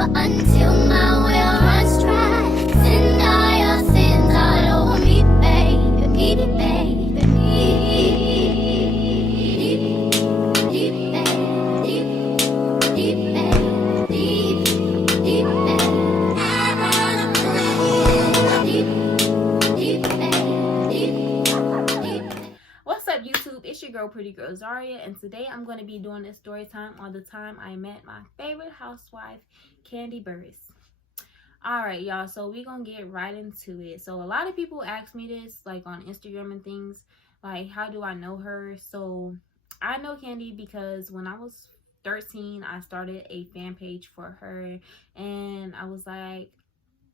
over until my will runs dry. Send all your sins all over me, baby, baby, baby, deep, deep, deep, deep, deep, deep, What's up, YouTube? It's your girl, Pretty Girl Zaria, and today I'm going to be doing a story time on the time I met my favorite housewife, Kandi Burruss. Alright, y'all, so we're going to get right into it. So a lot of people ask me this, like on Instagram and things, like how do I know her? So I know Kandi because when I was 13, I started a fan page for her, and I was like,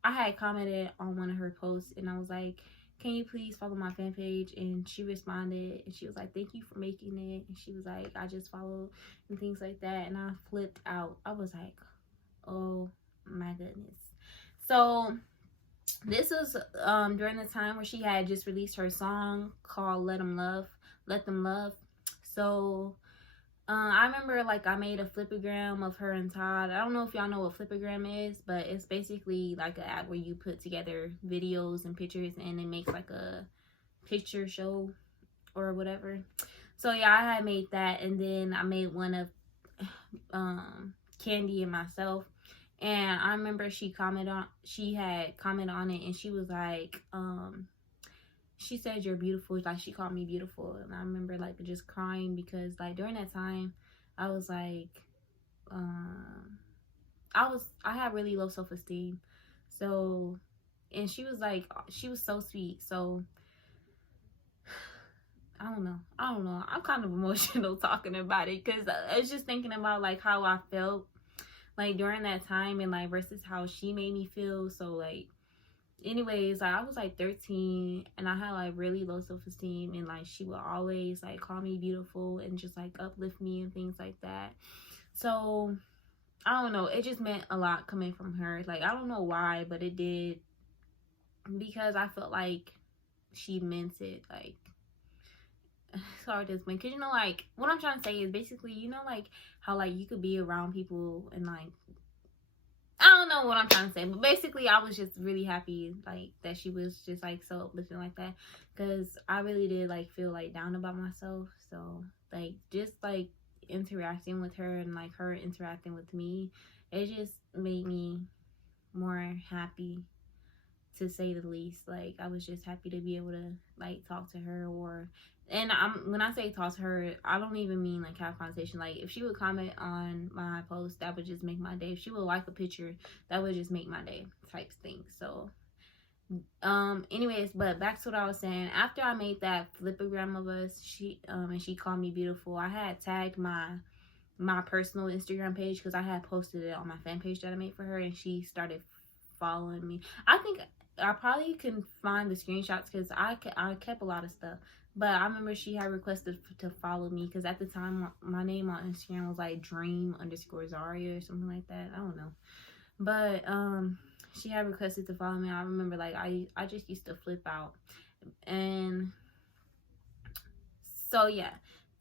I had commented on one of her posts, and I was like, can you please follow my fan page? And she responded, and she was like, thank you for making it. And she was like, I just followed and things like that. And I flipped out. I was like, oh my goodness. So this was during the time where she had just released her song called Let Them Love. So I remember, like, I made a flipagram of her and Todd. I don't know if y'all know what flipagram is, but it's basically like an app where you put together videos and pictures and it makes like a picture show or whatever. So yeah, I had made that, and then I made one of Kandi and myself. And I remember she had commented on it, and she was like, she said you're beautiful. Like, she called me beautiful. And I remember like just crying because like during that time I was like, I had really low self-esteem. So, and she was so sweet. So I don't know, I'm kind of emotional talking about it, because I was just thinking about like how I felt like during that time, and like versus how she made me feel. So like, anyways, I was like 13, and I had like really low self-esteem, and like she would always like call me beautiful and just like uplift me and things like that. So I don't know, it just meant a lot coming from her. Like, I don't know why, but it did, because I felt like she meant it. Like, sorry to explain, because you know, like, what I'm trying to say is basically, you know, like how like you could be around people and like, I don't know what I'm trying to say, but basically I was just really happy like that she was just like so uplifting like that, because I really did like feel like down about myself. So like just like interacting with her and like her interacting with me, it just made me more happy, to say the least. Like, I was just happy to be able to like talk to her, or when I say talk to her, I don't even mean like have a conversation. Like, if she would comment on my post, that would just make my day. If she would like a picture, that would just make my day, type thing. So anyways, but back to what I was saying. After I made that flipagram of us, and she called me beautiful, I had tagged my personal Instagram page, because I had posted it on my fan page that I made for her, and she started following me. I think I probably can find the screenshots, because I kept a lot of stuff. But I remember she had requested to follow me, because at the time my name on Instagram was like dream_Zaria or something like that. I don't know. But she had requested to follow me. I remember like I just used to flip out. And so yeah,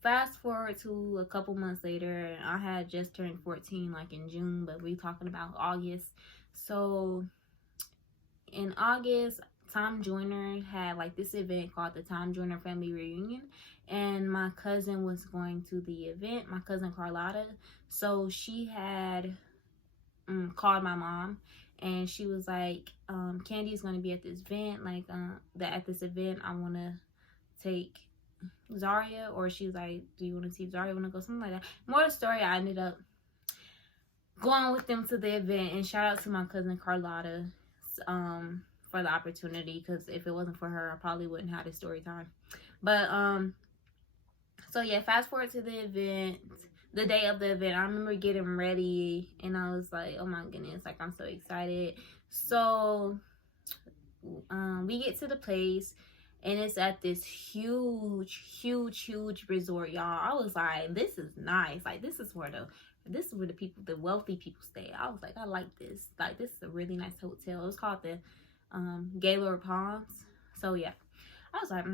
fast forward to a couple months later, I had just turned 14 like in June, but we talking about August. So in August, Tom Joyner had like this event called the Tom Joyner Family Reunion, and my cousin was going to the event, my cousin Carlotta. So she had called my mom, and she was like, Kandi's going to be at this event, like at this event I want to take Zaria. Or she was like, do you want to see Zaria, want to go, something like that. More of the story, I ended up going with them to the event, and shout out to my cousin Carlotta for the opportunity, because if it wasn't for her, I probably wouldn't have this story time. But so yeah, fast forward to the event, the day of the event. I remember getting ready, and I was like, oh my goodness, like I'm so excited. So we get to the place, and it's at this huge resort, y'all. I was like, this is nice. Like, this is where the people, the wealthy people, stay. I was like, I like this. Like, this is a really nice hotel. It was called the Gaylord Palms. So yeah, I was like,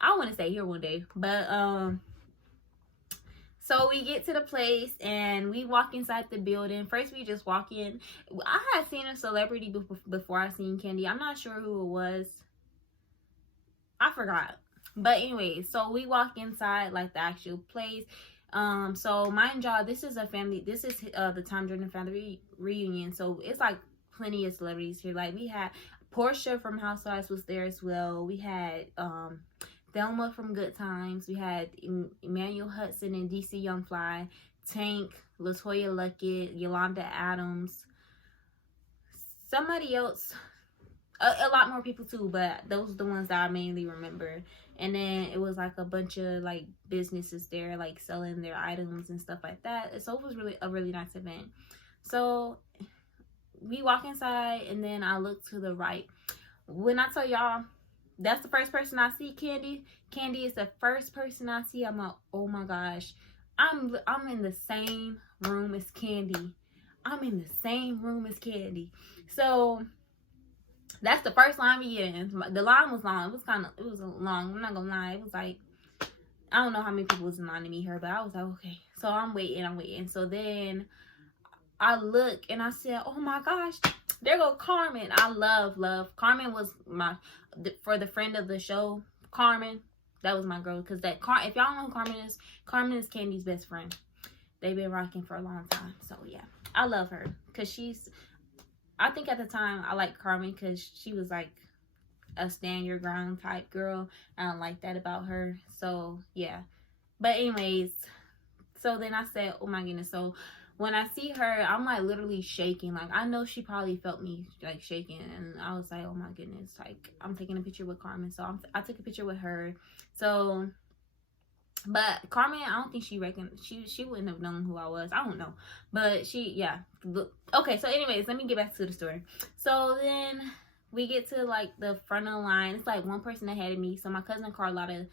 I want to stay here one day. But So we get to the place and we walk inside the building. First, we just walk in. I had seen a celebrity before I seen Kandi. I'm not sure who it was. I forgot. But anyway, so we walk inside like the actual place. So mind y'all, this is a family. This is the Tom Jordan family reunion. So it's like plenty of celebrities here. Like we had Portia from Housewives was there as well. We had Thelma from Good Times. We had Emmanuel Hudson and DC Young Fly, Tank, Latoya Luckett, Yolanda Adams, somebody else, a lot more people too, but those are the ones that I mainly remember. And then it was like a bunch of like businesses there, like selling their items and stuff like that. So it was really a really nice event. So we walk inside and then I look to the right. When I tell y'all, that's the first person I see, Kandi. Kandi is the first person I see. I'm like, oh my gosh. I'm in the same room as Kandi. I'm in the same room as Kandi. So that's the first line we get in. The line was long. It was long. I'm not gonna lie. It was like, I don't know how many people was in line to meet her, but I was like, okay. So I'm waiting. So then I look and I said, oh my gosh, there go Carmen. I love. Carmen was for the friend of the show, Carmen, that was my girl. Because if y'all know who Carmen is Kandi's best friend. They've been rocking for a long time. So yeah, I love her. Because I think at the time I liked Carmen because she was like a stand your ground type girl. I don't like that about her. So yeah. But anyways, so then I said, oh my goodness. So when I see her, I'm like literally shaking. Like I know she probably felt me like shaking, and I was like, oh my goodness. Like I'm taking a picture with Carmen, so I took a picture with her. So, but Carmen, I don't think she wouldn't have known who I was. I don't know, but yeah. Okay, so anyways, let me get back to the story. So then we get to like the front of the line. It's like one person ahead of me. So my cousin Carlotta,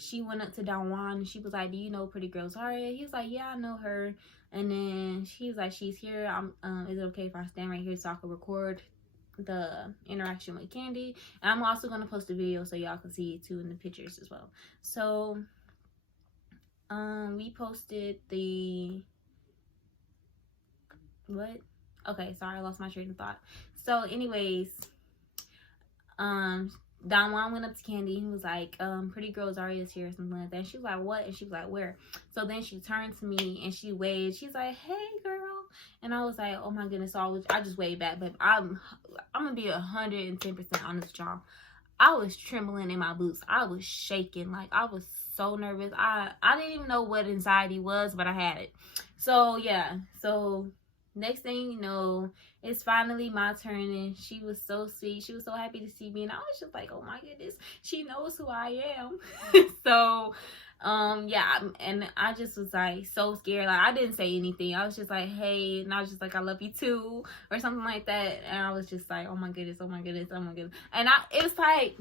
she went up to Don Juan and she was like, do you know Pretty Girl Zaria? He was like, yeah, I know her. And then she was like, she's here. Is it okay if I stand right here so I can record the interaction with Kandi? And I'm also going to post a video so y'all can see it too in the pictures as well. So we posted what? Okay, sorry, I lost my train of thought. So anyways, Don Juan went up to Kandi. He was like, Pretty Girl Zaria is here or something like that. And she was like, what? And she was like, where? So then she turned to me and she waved. She's like, hey girl. And I was like, oh my goodness. So I just waved back. But I'm gonna be 110% honest with y'all. I was trembling in my boots. I was shaking. Like I was so nervous. I didn't even know what anxiety was, but I had it. So yeah. So next thing you know, it's finally my turn, and she was so sweet. She was so happy to see me, and I was just like, oh my goodness, she knows who I am. So yeah, and I just was like so scared. Like I didn't say anything. I was just like, hey, and I was just like, I love you too, or something like that. And I was just like, oh my goodness, oh my goodness, oh my goodness. And it was like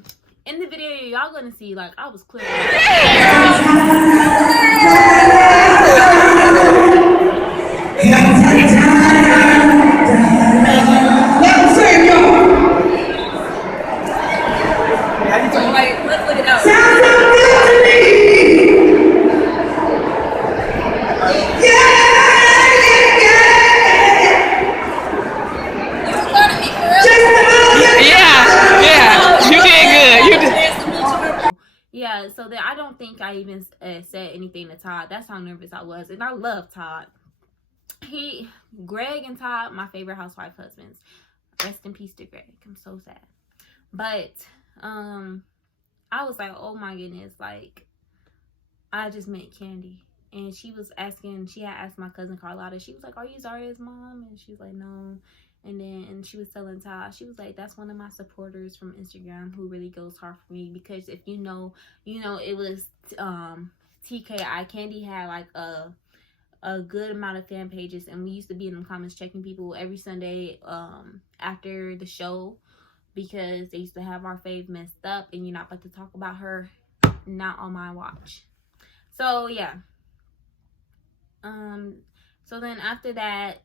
in the video y'all gonna see, like I was clear. Let's look it up. Yeah, so then I don't think I even said anything to Todd. That's how nervous I was. And I love Todd. Greg and Todd, my favorite housewife husbands. Rest in peace to Greg. I'm so sad. But I was like, oh my goodness, like I just met Kandi. And she had asked my cousin Carlotta, she was like, are you Zaria's mom? And she was like, no. And she was telling Todd, she was like, that's one of my supporters from Instagram who really goes hard for me. Because if you know, it was TKI. Kandi had like a good amount of fan pages, and we used to be in the comments checking people every Sunday after the show, because they used to have our fave messed up, and you're not about to talk about her, not on my watch. So yeah. So then after that,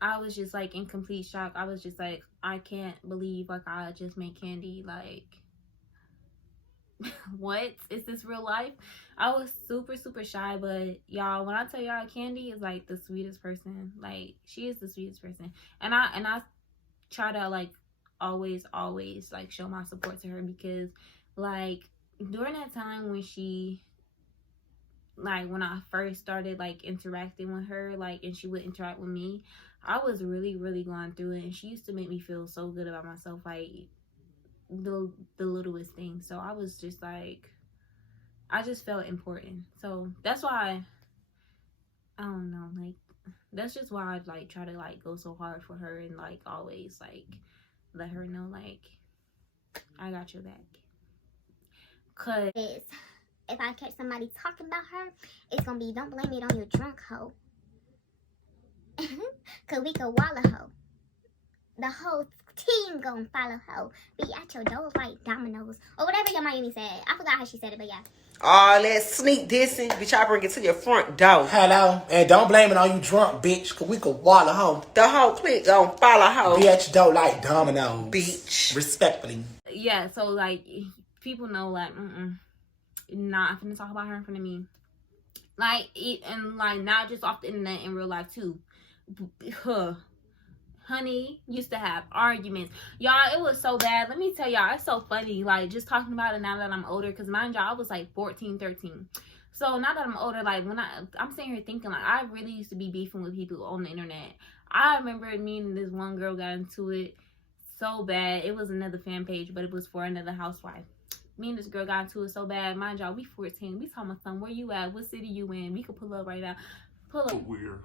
I was just like in complete shock. I was just like, I can't believe like I just made Kandi. Like what is this real life? I was super super shy, but y'all, when I tell y'all, Kandi is like the sweetest person. Like, she is the sweetest person, and I try to like always like show my support to her, because like during that time when she, like when I first started like interacting with her, like, and she would interact with me, I was really really going through it, and she used to make me feel so good about myself, like the littlest thing. So I was just like, I just felt important. So that's why, I don't know, like that's just why I like try to like go so hard for her, and like always like let her know like I got your back. Cause if I catch somebody talking about her, it's gonna be, don't blame it on your drunk hoe. Cause we could wall a hoe. The whole team gonna follow her. Be at your door like dominoes. Or whatever your Miami said. I forgot how she said it, but yeah. All that sneak dissing, bitch, I bring it to your front door. Hello, and don't blame it on you drunk, bitch, cause we could wall a hoe. The whole clique gon' follow hoe. Be at your door like dominoes. Bitch. Respectfully. yeah, so like people know like not finna talk about her in front of me. Like, and like not just off the internet, in real life too. Honey used to have arguments, y'all. It was so bad. Let me tell y'all, it's so funny like just talking about it now that I'm older, because mind y'all, I was like 14 13. So now that I'm older, like when I'm sitting here thinking like I really used to be beefing with people on the internet. I remember me and this one girl got into it so bad. It was another fan page, but it was for another housewife. Me and this girl got into it so bad. Mind y'all, we 14. We talking about something. Where you at? What city you in? We could pull up right now. Pull up. Where?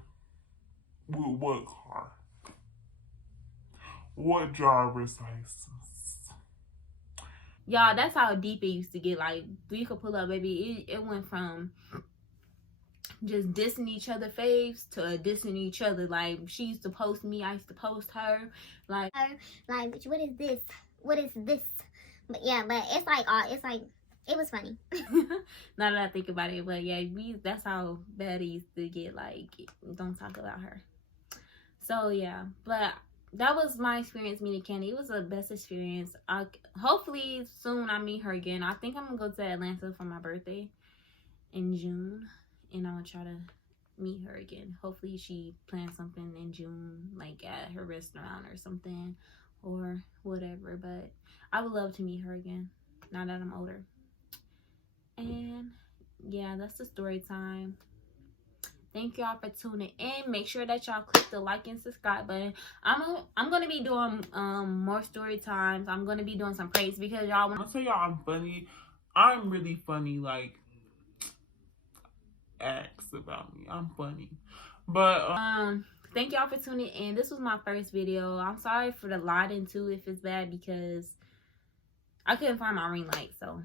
With what car? What driver's license? Y'all, that's how deep it used to get. Like, we could pull up, baby. It went from just dissing each other faves to dissing each other. Like, she used to post me, I used to post her. Like, bitch, what is this? What is this? But yeah, but it's like it was funny. now that I think about it, but yeah, that's how bad it used to get. Like, don't talk about her. So yeah, but that was my experience meeting Kandi. It was the best experience. Hopefully soon I meet her again. I think I'm gonna go to Atlanta for my birthday in June, and I'm gonna try to meet her again. Hopefully she plans something in June, like at her restaurant or something, or whatever. But I would love to meet her again now that I'm older. And yeah, that's the story time. Thank y'all for tuning in. Make sure that y'all click the like and subscribe button. I'm gonna be doing more story times. I'm gonna be doing some praise, because y'all, when I tell y'all I'm funny, I'm really funny. Like, ask about me. I'm funny. But thank y'all for tuning in. This was my first video. I'm sorry for the lighting too if it's bad, because I couldn't find my ring light, so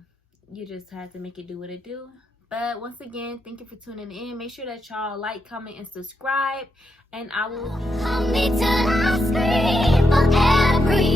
you just had to make it do what it do. But once again, thank you for tuning in. Make sure that y'all like, comment, and subscribe. And I will Hold me till I scream for every